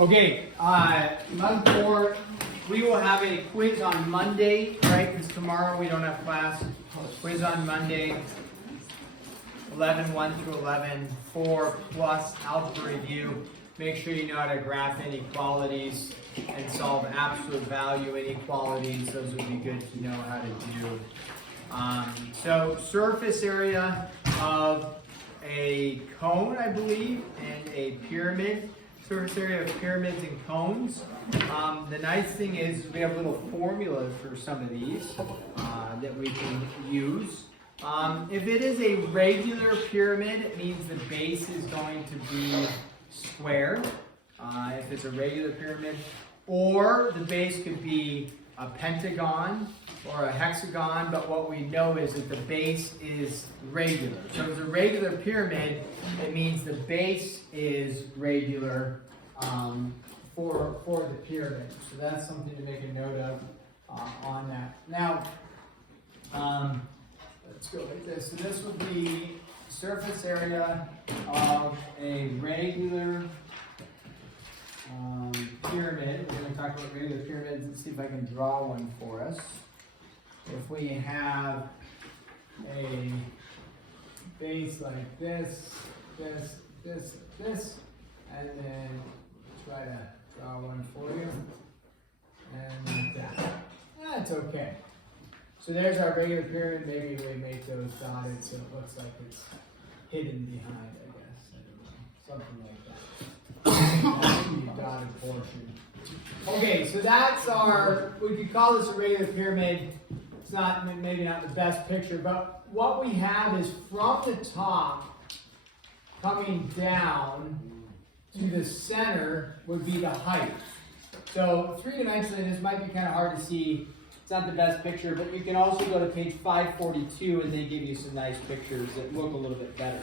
Okay, month 4, we will have a quiz on Monday, right? Because tomorrow we don't have class. Quiz on Monday, 11:1 through 11:4 plus algebra review. Make sure you know how to graph inequalities and solve absolute value inequalities. Those would be good to know how to do. So surface area of a cone, I believe, and a pyramid. Surface area of pyramids and cones. The nice thing is we have little formulas for some of these that we can use. If it is a regular pyramid, it means the base is going to be square. If it's a regular pyramid, or the base could be a pentagon or a hexagon, but what we know is that the base is regular. So if it's a regular pyramid, it means the base is regular for the pyramid. So that's something to make a note of on that. Now, let's go like this. So this would be surface area of a regular pyramid. We're going to talk about regular pyramids and see if I can draw one for us. If we have a base like this, and then try to draw one for you, and like that. That's okay. So there's our regular pyramid. Maybe we make those dotted so it looks like it's hidden behind, I guess. I don't know. Something like that. That would be a dotted portion. Okay, so that's our, we could call this a regular pyramid. It's not, maybe not the best picture, but what we have is from the top coming down to the center would be the height. So three-dimensionally, this might be kind of hard to see. It's not the best picture, but you can also go to page 542 and they give you some nice pictures that look a little bit better.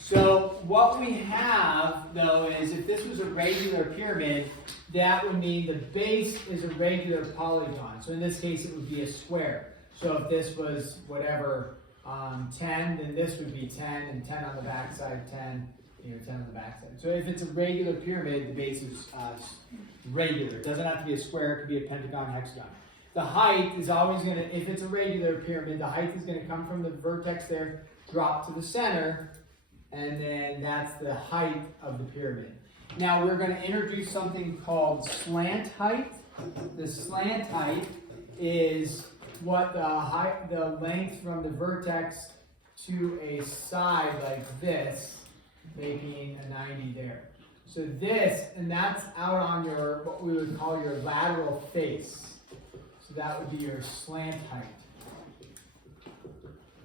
So what we have, though, is if this was a regular pyramid, that would mean the base is a regular polygon. So in this case, it would be a square. So if this was whatever, 10, then this would be 10, and 10 on the backside, 10, 10 on the backside. So if it's a regular pyramid, the base is regular. It doesn't have to be a square, it could be a pentagon, hexagon. The height is always going to, if it's a regular pyramid, the height is going to come from the vertex there, drop to the center, and then that's the height of the pyramid. Now we're going to introduce something called slant height. The slant height is what the length from the vertex to a side like this, making a 90 there. So this, and that's out on your, what we would call your lateral face. So that would be your slant height.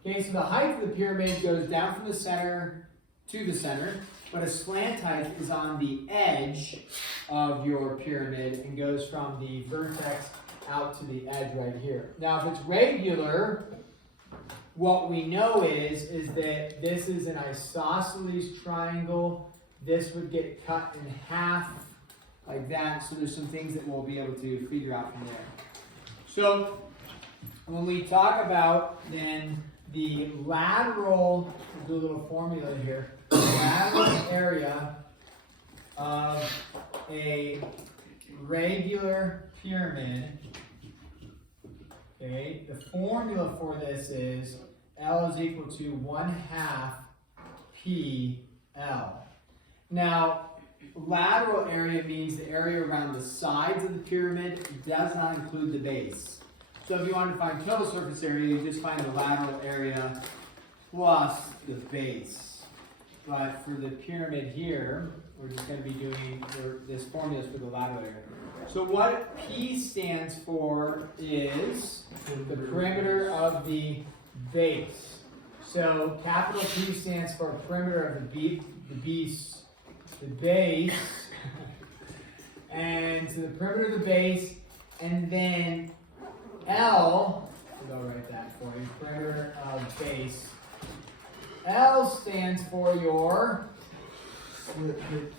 Okay, so the height of the pyramid goes down from the center to the center, but a slant height is on the edge of your pyramid and goes from the vertex out to the edge right here. Now, if it's regular, what we know is that this is an isosceles triangle. This would get cut in half like that. So there's some things that we'll be able to figure out from there. So when we talk about then the lateral, we'll do a little formula here, lateral area of a regular pyramid, okay, the formula for this is L is equal to 1/2 PL. Now, lateral area means the area around the sides of the pyramid. It does not include the base. So if you want to find total surface area, you just find the lateral area plus the base. But for the pyramid here, we're just going to be doing this formula for the lateral area. So what P stands for is the perimeter of the base. So capital P stands for perimeter of the base, and so the perimeter of the base, and then L, I'll write that for you, perimeter of base. L stands for your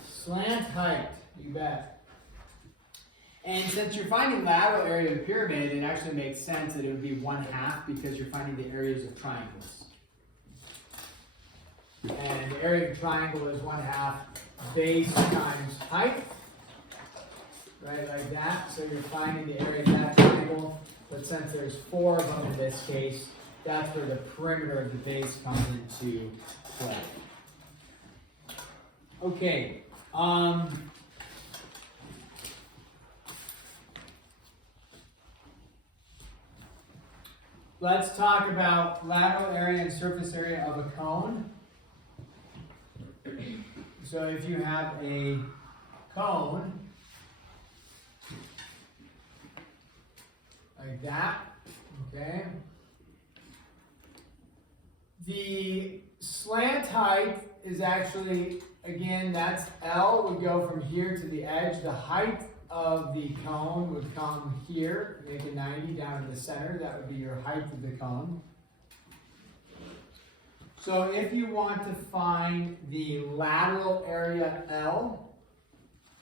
slant height, you bet. And since you're finding lateral area of the pyramid, it actually makes sense that it would be 1/2 because you're finding the areas of triangles. And the area of a triangle is 1/2 base times height. right, like that. So you're finding the area of that triangle, but since there's 4 of them in this case, that's where the perimeter of the base comes into play. Okay, let's talk about lateral area and surface area of a cone. So if you have a cone, like that, okay? The slant height is actually, again, that's L, would go from here to the edge. The height of the cone would come here, make a 90 down in the center. That would be your height of the cone. So if you want to find the lateral area L,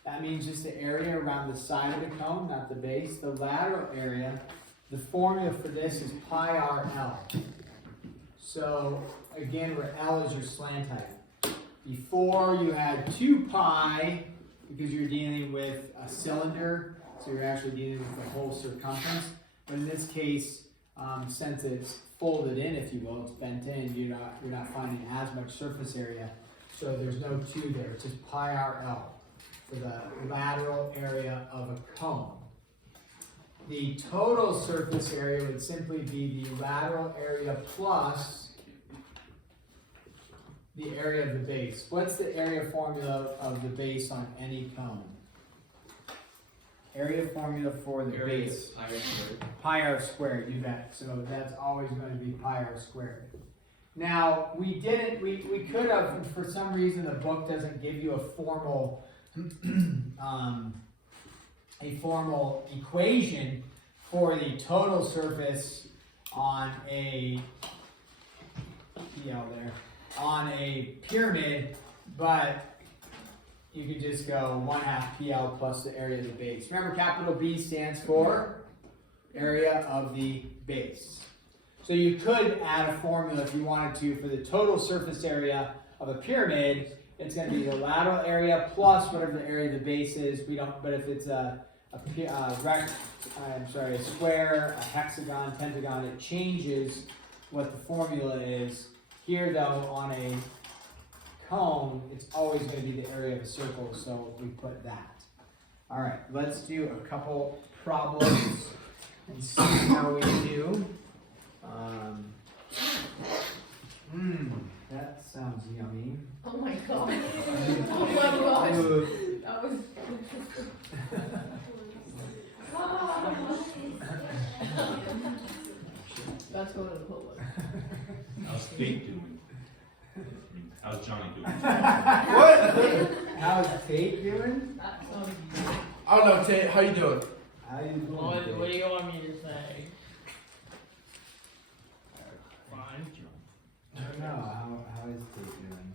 that means just the area around the side of the cone, not the base. The lateral area, the formula for this is pi r L. So again, where L is your slant height. Before you had 2 pi, because you're dealing with a cylinder, so you're actually dealing with the whole circumference. But in this case, since it's folded in, if you will, it's bent in, you're not finding as much surface area. So there's no 2 there, it's just pi r L for the lateral area of a cone. The total surface area would simply be the lateral area plus the area of the base. What's the area formula of the base on any cone? Area formula for the base. Pi r squared, you bet. So that's always going to be pi r squared. Now, we could have, for some reason the book doesn't give you a formal equation for the total surface on a on a pyramid, but you could just go 1/2 PL plus the area of the base. Remember, capital B stands for area of the base. So you could add a formula if you wanted to for the total surface area of a pyramid. It's going to be the lateral area plus whatever the area of the base is. But if it's a square, a hexagon, pentagon, it changes what the formula is. Here, though, on a cone, it's always going to be the area of a circle, so we put that. All right, let's do a couple problems and see how we do. That sounds yummy. Oh my god. Oh my god. That was. Let's go to the public. How's Tate doing? How's Johnny doing? What? How's Tate doing? That sounds. I don't know, Tate. How you doing? How you doing? What do you want me to say? Fine. I don't know. How is Tate doing?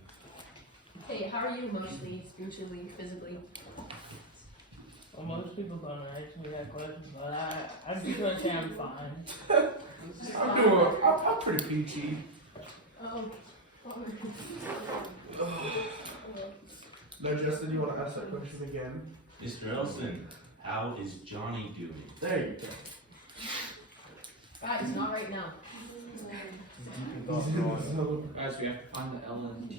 Hey, how are you emotionally, spiritually, physically? Well, most people don't ask me that question, but I'm just gonna say I'm fine. I'm pretty peachy. Oh. No, Justin, you want to ask that question again? Mr. Elson, how is Johnny doing? There you go. Guys, not right now. Guys, we have to find the L and T.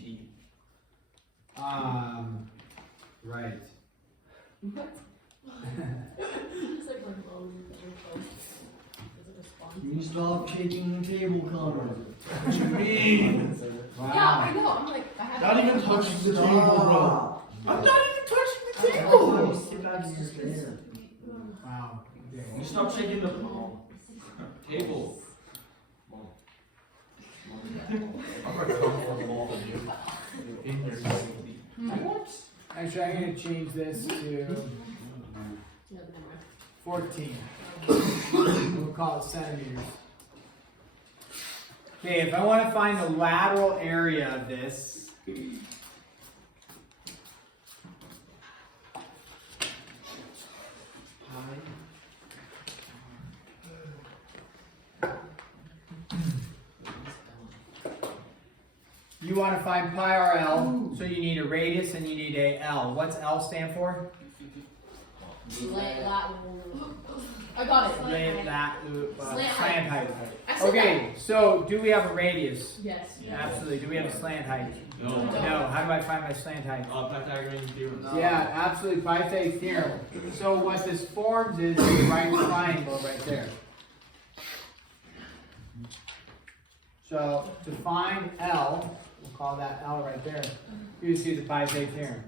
Right. What? It's like my phone. Is it a response? You stop shaking the table, Connor. What you mean? Wow. Yeah, I know. I'm like, I have Not even touching the table, bro. I'm not even touching the table. Sit back in your chair. Wow. You stop shaking the table. I'm gonna come for all of you. In your What? Actually, I'm going to change this to Yeah, never mind. 14. We'll call it centimeters. Okay, if I want to find the lateral area of this, you want to find pi r L, so you need a radius and you need a L. What's L stand for? I got it. Slant height. I said Okay, so do we have a radius? that. Yes. Absolutely. Do we have a slant height? No. No. How do I find my slant height? Pythagorean theorem. Yeah, absolutely. Pythagorean theorem. So what this forms is a right triangle right there. So to find L, we'll call that L right there. You see the Pythagorean theorem.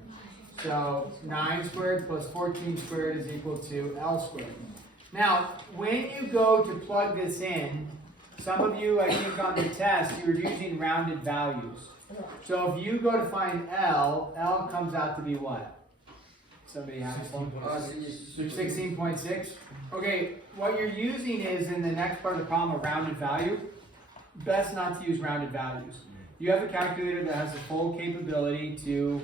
So 9 squared plus 14 squared is equal to L squared. Now, when you go to plug this in, some of you, I think on the test, you were using rounded values. So if you go to find L, L comes out to be what? Somebody have it? 16.6? Okay, what you're using is in the next part of the problem, a rounded value. Best not to use rounded values. You have a calculator that has the full capability to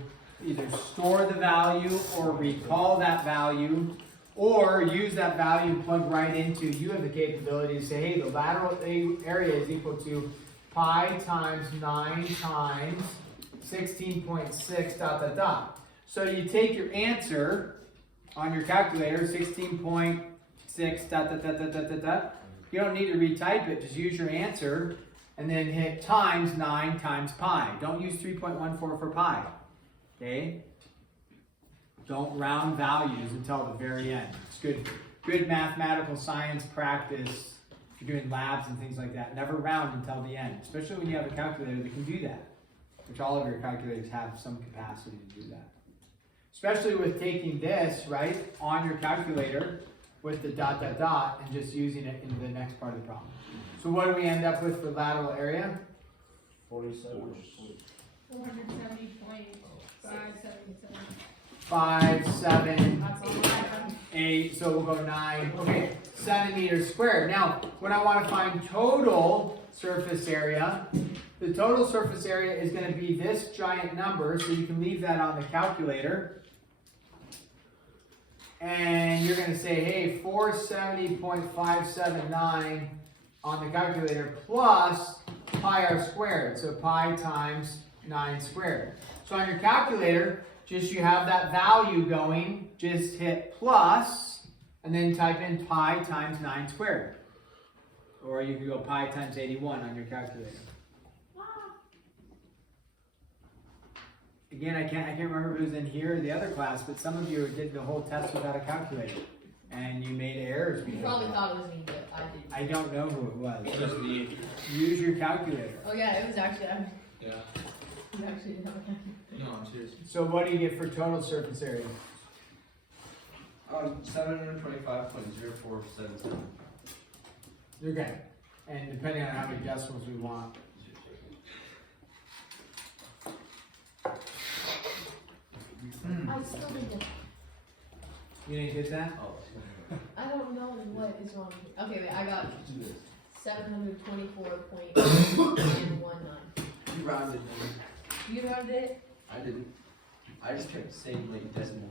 either store the value or recall that value, or use that value and plug right into. You have the capability to say, hey, the lateral area is equal to pi times 9 times 16.6 dot dot dot. So you take your answer on your calculator, 16.6 dot dot dot dot dot dot dot. You don't need to retype it, just use your answer and then hit times 9 times pi. Don't use 3.14 for pi. Okay? Don't round values until the very end. It's good mathematical science practice. If you're doing labs and things like that, never round until the end, especially when you have a calculator that can do that, which all of your calculators have some capacity to do that. Especially with taking this, right, on your calculator with the dot dot dot and just using it in the next part of the problem. So what do we end up with for lateral area? 470.577. 5, 7, That's 11. 8, so we'll go 9, okay, centimeters squared. Now, when I want to find total surface area, the total surface area is going to be this giant number, so you can leave that on the calculator. And you're going to say, hey, 470.579 on the calculator plus pi r squared, so pi times 9 squared. So on your calculator, just you have that value going, just hit plus, and then type in pi times 9 squared. Or you could go pi times 81 on your calculator. Again, I can't remember if it was in here or the other class, but some of you did the whole test without a calculator. And you made errors You because probably of that. thought it was me, but I didn't. I don't know who it was. Just me. Use your calculator. Oh yeah, it was actually. Yeah. It was actually not a No, I'm serious. So what do you get for total surface area? 725.0477. Okay. And depending on how many decimals we want. I still didn't. You didn't get that? I don't know what is wrong. Okay, wait. I got 724.919. You rounded me. You rounded it. I didn't. I just kept saying like decimal.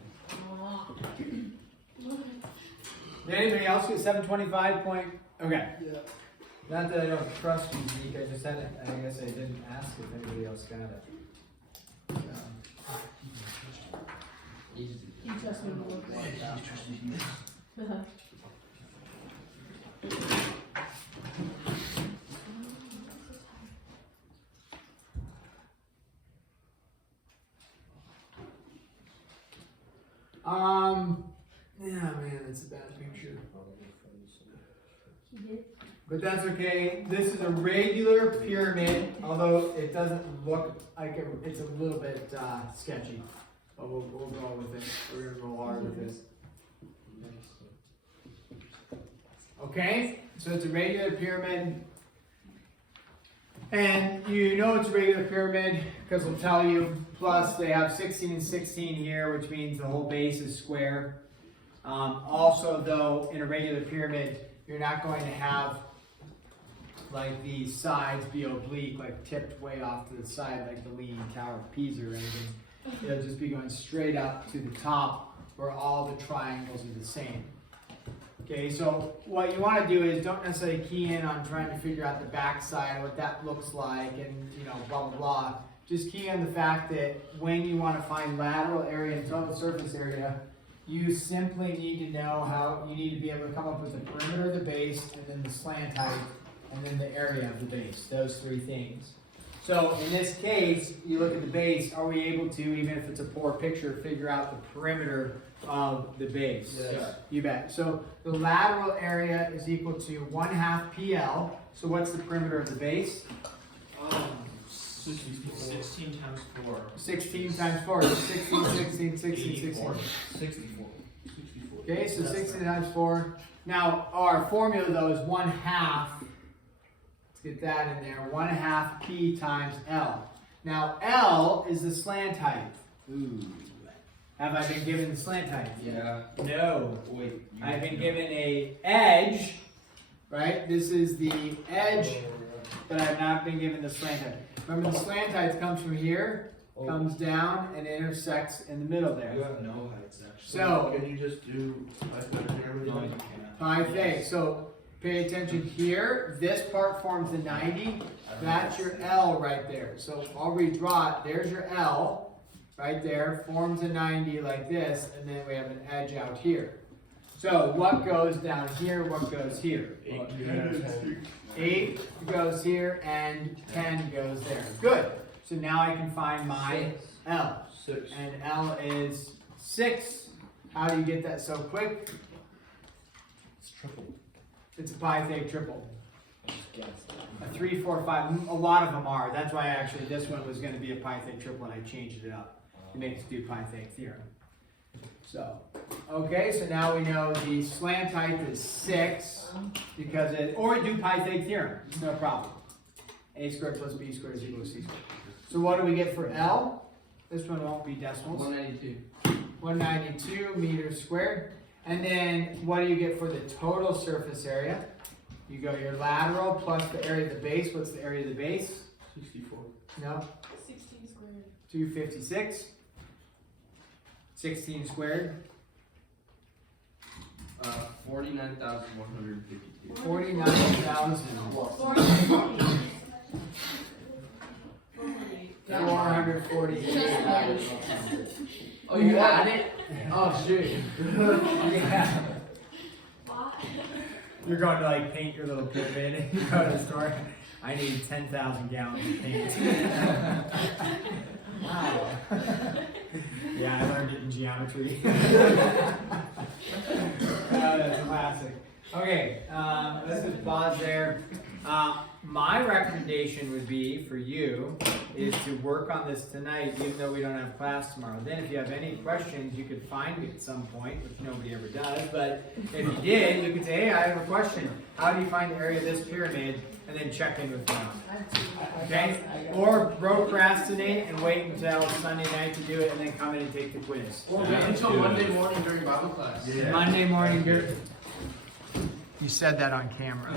Oh. Did anybody else get 725 point? Okay. Yeah. Not that I don't trust you, Zeke. I just had it. I guess I didn't ask if anybody else got it. You trust me more. Yeah, man, that's a bad picture. You did? But that's okay. This is a regular pyramid, although it doesn't look like it's a little bit sketchy. But we'll go with it. We're gonna go hard with this. Okay, so it's a regular pyramid. And you know it's a regular pyramid because we'll tell you. Plus, they have 16 and 16 here, which means the whole base is square. Also, though, in a regular pyramid, you're not going to have like the sides be oblique, like tipped way off to the side, like the Leaning Tower of Pisa or anything. It'll just be going straight up to the top where all the triangles are the same. Okay, so what you want to do is don't necessarily key in on trying to figure out the back side, what that looks like, and blah blah blah. Just key on the fact that when you want to find lateral area and total surface area, you simply need to know how, you need to be able to come up with the perimeter of the base, and then the slant height, and then the area of the base, those three things. So in this case, you look at the base, are we able to, even if it's a poor picture, figure out the perimeter of the base? Yes. You bet. So the lateral area is equal to 1/2 PL. So what's the perimeter of the base? 16 times 4. 16 times 4. So 16, 16, 16, 16. 64. Okay, so 16 times 4. Now, our formula though is 1/2. Let's get that in there. 1/2 P times L. Now, L is the slant height. Ooh. Have I been given the slant height? Yeah. No. Wait. I've been given a edge, right? This is the edge, but I've not been given the slant height. Remember, the slant height comes from here, comes down, and intersects in the middle there. You have no heights actually. So- Can you just do Pythagorean? No, you can't. Pi theta. So pay attention here. This part forms the 90. That's your L right there. So I'll redraw it. There's your L right there. Forms a 90 like this, and then we have an edge out here. So what goes down here? What goes here? 8 goes here, and 10 goes there. Good. So now I can find my L. 6. And L is 6. How do you get that so quick? It's triple. It's a pi theta triple. A 3, 4, 5. A lot of them are. That's why actually this one was going to be a pi theta triple, and I changed it up to make us do pi theta theorem. So, okay, so now we know the slant height is 6 because it, or we do pi theta theorem. It's no problem. A squared plus b squared is equal to c squared. So what do we get for L? This one won't be decimals. 192. 192 meters squared. And then what do you get for the total surface area? You go your lateral plus the area of the base. What's the area of the base? 64. No, 16 squared. 256. 16 squared. 49,152. 49,448. 448. Oh, you had it? Oh, shoot. Yeah. You're going to like paint your little pit in and you go to the store. I need 10,000 gallons of paint. Wow. Yeah, I learned it in geometry. That's classic. Okay, let's just pause there. My recommendation would be for you is to work on this tonight, even though we don't have class tomorrow. Then if you have any questions, you could find me at some point, which nobody ever does. But if you did, you could say, hey, I have a question. How do you find the area of this pyramid? And then check in with me. Okay? Or procrastinate and wait until Sunday night to do it and then come in and take the quiz. Or wait until Monday morning during Bible class. Yeah. Monday morning, you said that on camera.